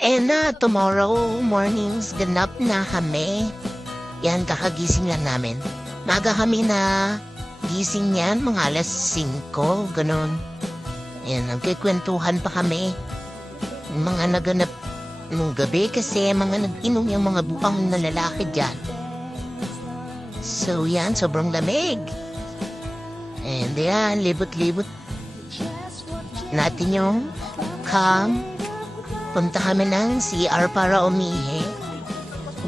And tomorrow mornings, ganap na kami. Yan, kakagising lang namin. Maga kami na gising yan, mga alas 5, ganun. Yan, nagkikwentuhan pa kami. Mga naganap nung gabi kasi mga nag-inom yung mga buang na lalaki dyan. So yan, sobrang lamig. And yan, libot-libot natin yung calm. Punta kami ng CR para umihi.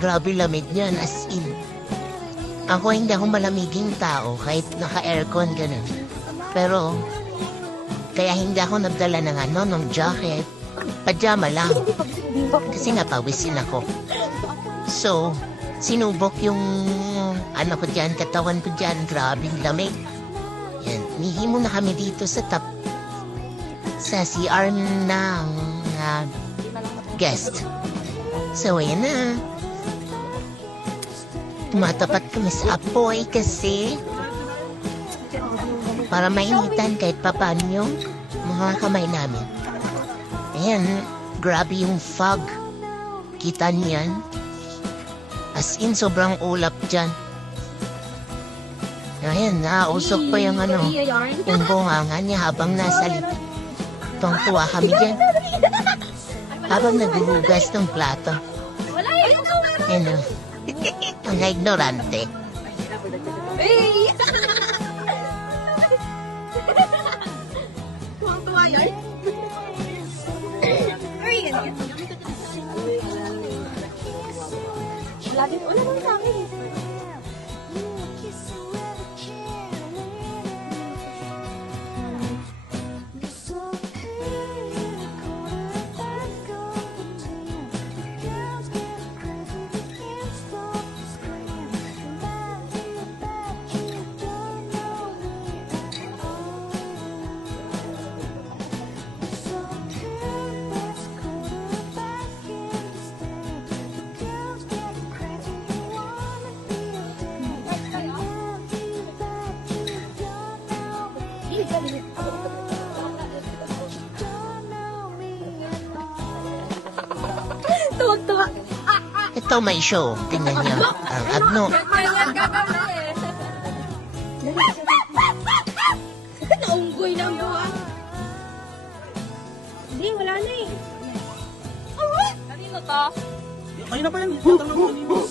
Grabe lamig yan, as in. Ako hindi ako malamiging tao kahit naka-aircon ganun. Pero, kaya hindi ako nagdala ng ng jacket. Pajama lang. Kasi napawisin ako. So, sinubok yung ko dyan, katawan ko dyan. Grabe lamig. Yan, nihi muna kami dito sa sa CR ng guest. So, ayan na. Tumatapat kami sa apoy kasi para mainitan kahit papaano yung mga kamay namin. Ayan, grabe yung fog. Kita niyan. As in, sobrang ulap dyan. Ayan, nausok pa yung yung bunganga niya habang nasa likod. Tuwang-tuwa kami dyan. Habang naghuhugas ng plato. Ano? Mga ignorante. Tuwang-tuwa yan? Lagi ko naman sa akin. Tuwag-tuwag. Ito may show. Tingnan niyo. Ang agno. Naunggoy na ang buwan. Hindi, wala na eh. Kanino to? Kanina pa yan. Putang lang kanina.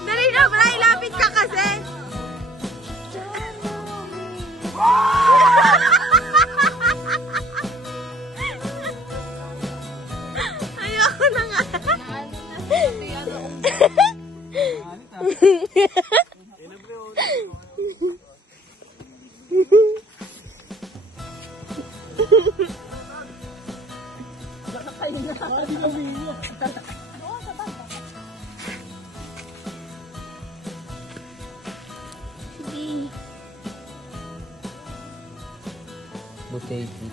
Dali na, Bray, lapit ka kasi. Ayoko na nga. Buteki.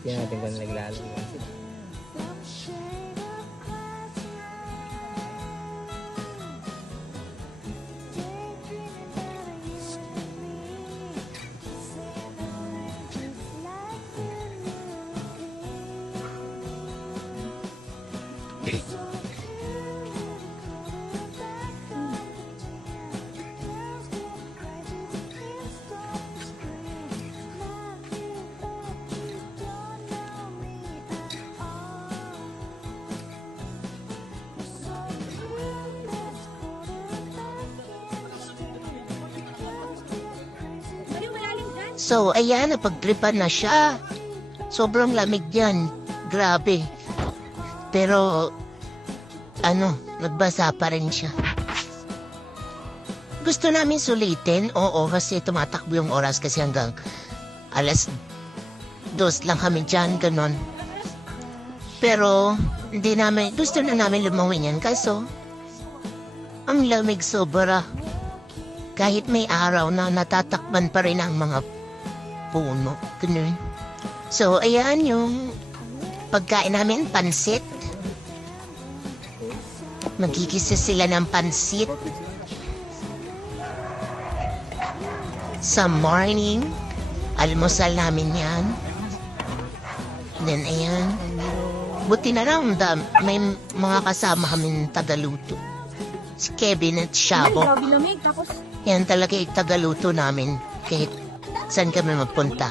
Tingnan natin kung naglalaro. So, ayan, napagtripan na siya. Sobrang lamig yan. Grabe. Pero, nagbasa pa rin siya. Gusto namin sulitin, oo, kasi tumatakbo yung oras kasi hanggang alas 2 lang kami dyan, ganon. Pero, gusto na namin lumawin yan, kaso, ang lamig sobra. Kahit may araw na natatakban pa rin ang mga puno, ganon. So, ayan yung pagkain namin, pansit. Magkikisa sila ng pansit. Sa morning, almusal namin yan. Then, ayan. Buti na lang, may mga kasama kaming tagaluto. Si Kevin at Shabo. Yan talaga yung tagaluto namin. Kahit saan kami magpunta.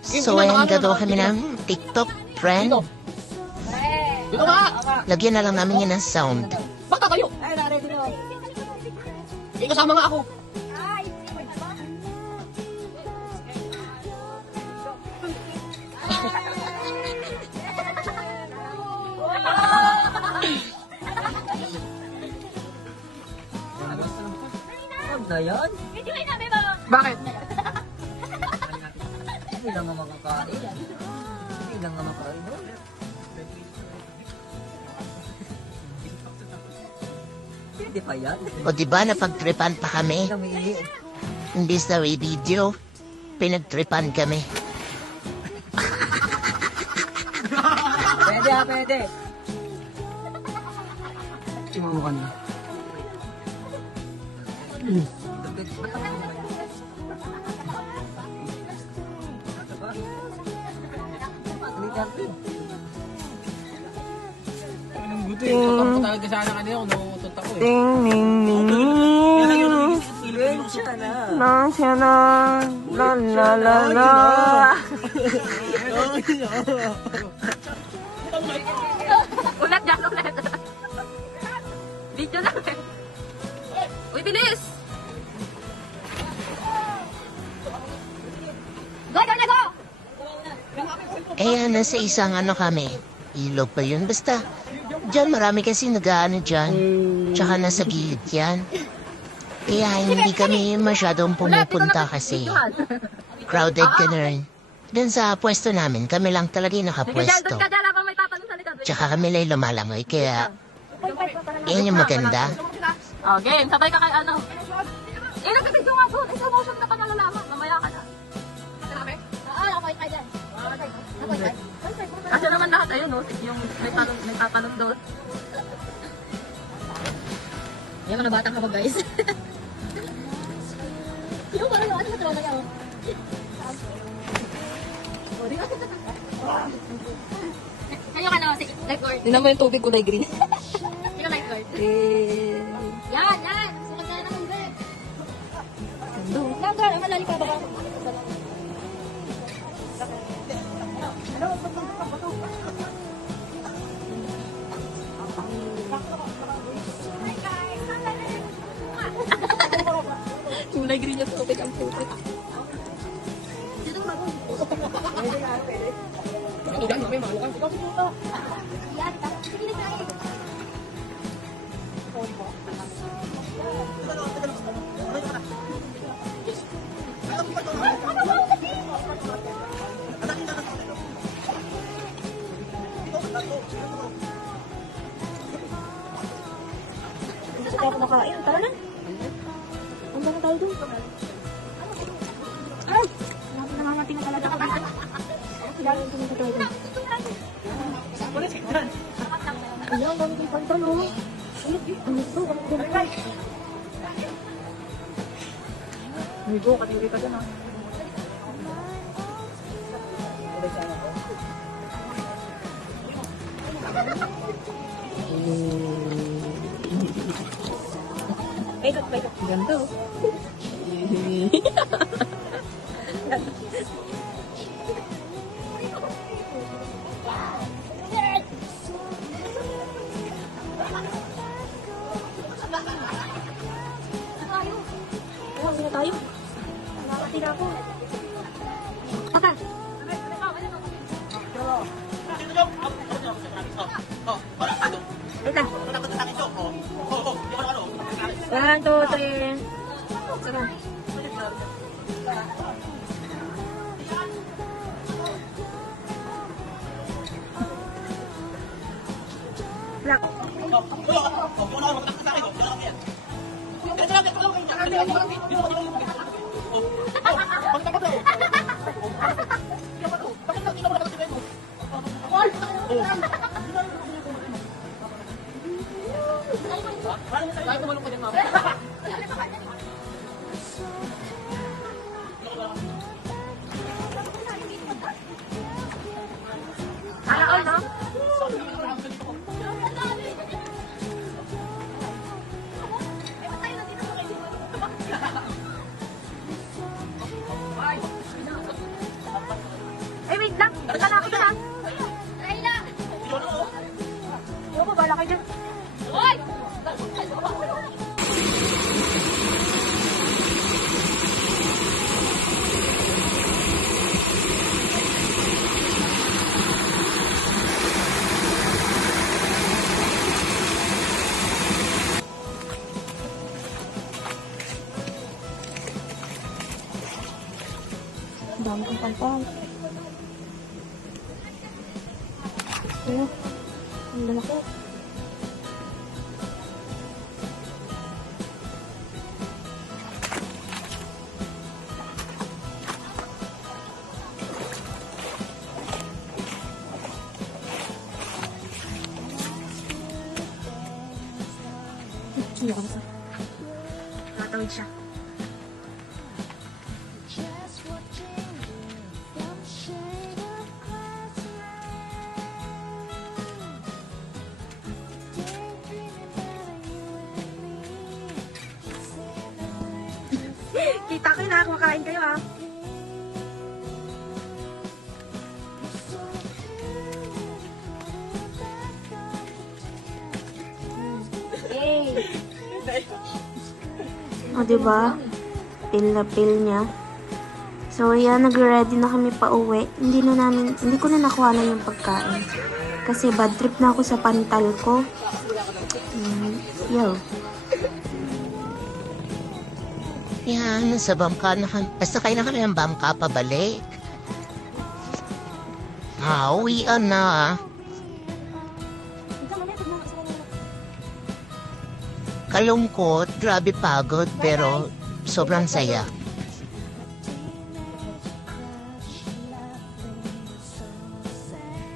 So, ayan, gagawa kami ng TikTok friend. Lagyan na lang namin yan ng sound. Baka kayo! Kasama nga ako. Na yan? Bakit? Hindi lang nga makakain. Hindi lang nga makakain. Hindi pa yan. O diba, napagtripan pa kami? Imbis na may video, pinagtripan kami. Pwede pwede. Sumama ka na. Buti, tutang ko talaga sana kanina kung nakukutot ako eh. Ting, ning, ning, ning. Nang siya na. La, la, la, la. Ulat dyan, ulat. Video na. Uy, bilis! Go, go, go! Eh, nasa isang kami. Ilog pa yun. Basta, dyan marami kasi nag-ano dyan. Tsaka nasa gilid yan. Kaya hindi kami masyadong pumupunta kasi crowded ka na rin. Dun sa pwesto namin, kami lang talaga yung nakapwesto. Tsaka kami lang lumalangoy. Kaya, yan yung maganda. Oh, game. Sabay ka kay ano. Eh, nagpipidyo nga po. Isa motion ka pa nalalaman. Mamaya ka na. Kasi naman lahat ayun, no? Yung may tatanong doon. Yan, mga batang ako, guys. Yung parang yung ano sa trono niya, oh. Kayo ka na, lifeguard. Hindi naman yung tubig kulay green. Kayo lifeguard. Yan, yan. Sukat ka na ng bed. Lang, girl. Malali ka ba? Kulay green yung tubig ang tubig. Gusto tayo kumakain. Tara na. Punta na tayo doon. Ay! Nangangating na talaga kami. Lalo ko na tayo doon. Ayan, ang dami kong pantalon. Ano ito? Ano ito? Migo, katiri ka dyan, ha? Paigot. Ganda oh. Tayo. Nakakatira ko. Okay. Wait lang. 1, 2, 3. Ay, wait lang. Basta na ako dyan. Laila! Yung bala kayo dyan. Hoy! Dami kong pampang. Ano? Ang lalaki. Sino ka ba? Natawid siya. Kita kayo na, kumakain kayo ha. O, diba? Pil na pil niya. So, ayan, nag-ready na kami pa uwi. Hindi ko na nakuha na yung pagkain. Kasi bad trip na ako sa pantal ko. Yo. Yan, sa bangka na kami. Sakay na kami ng bangka pabalik. Uwian na. Kalungkot, grabe pagod, pero sobrang saya.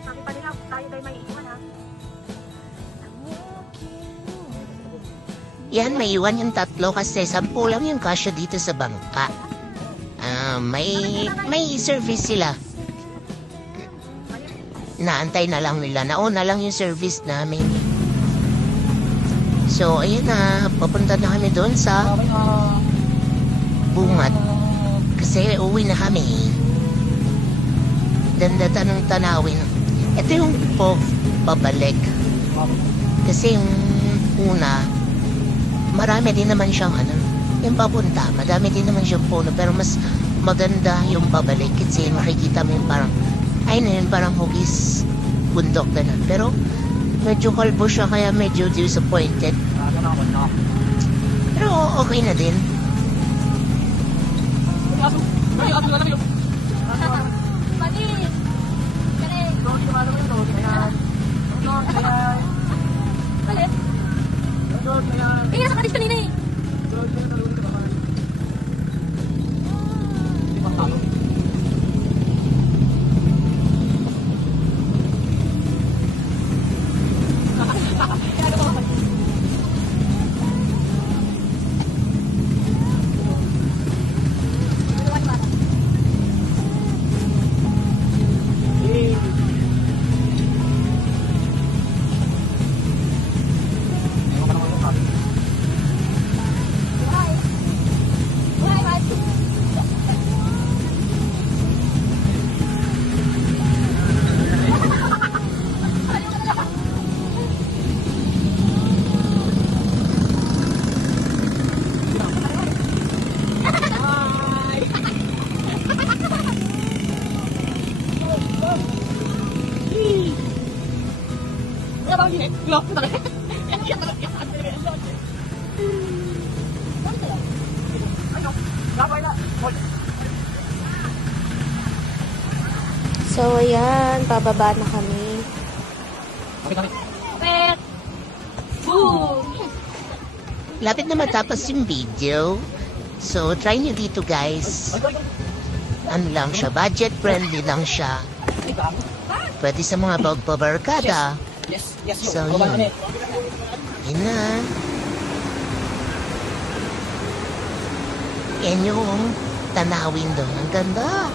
Sabi pa nila, tayo may iwan ha. Yan, may iwan yung tatlo kasi 10 lang yung kasya dito sa bangka. May service sila. Naantay na lang nila. Nauna lang yung service namin. So, ayun na. Papunta na kami doon sa Bungat. Kasi uwi na kami. Ganda tanong tanawin. Ito yung pabalik. Kasi yung una, marami din naman siyang yung papunta. Madami din naman siyang puno. Pero mas maganda yung pabalik. Kasi makikita mo yung parang, parang hugis bundok na nun. Pero, medyo kalbo siya kaya medyo disappointed. Pero okay na din. Nasa kadis kanina eh. So, ayan, pababa na kami. Pet! Boom! Lapit na matapos yung video. So, try nyo dito guys. Ano lang siya, budget friendly lang siya. Pwede sa mga bagbabarkada. So, yun. Yun na. Yan yung tanawin doon. Ang ganda.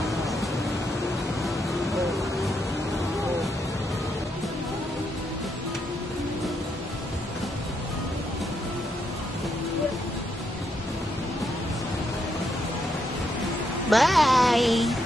Bye!